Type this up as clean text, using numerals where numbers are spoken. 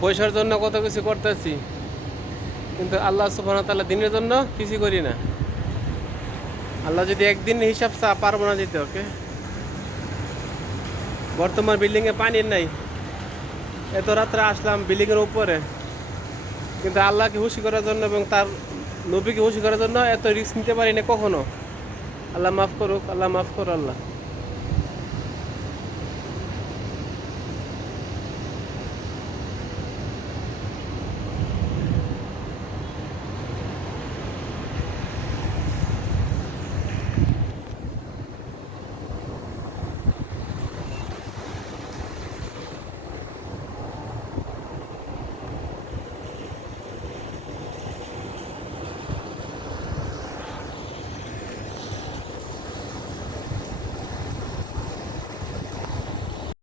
পয়সার জন্য কত কিছু করতেছি, কিন্তু আল্লাহ সুবহানাহু ওয়া তাআলা দিনের জন্য কিছু করি না। আল্লাহ যদি একদিন হিসাব পারবো না দিতে। ওকে, বর্তমান বিল্ডিংয়ে পানি নাই, এত রাত্রে আসলাম বিল্ডিংয়ের উপরে, কিন্তু আল্লাহকে খুশি করার জন্য এবং তার নবীকে খুশি করার জন্য এত রিস্ক নিতে পারি না কখনো। আল্লাহ মাফ করুক, আল্লাহ মাফ করো আল্লাহ।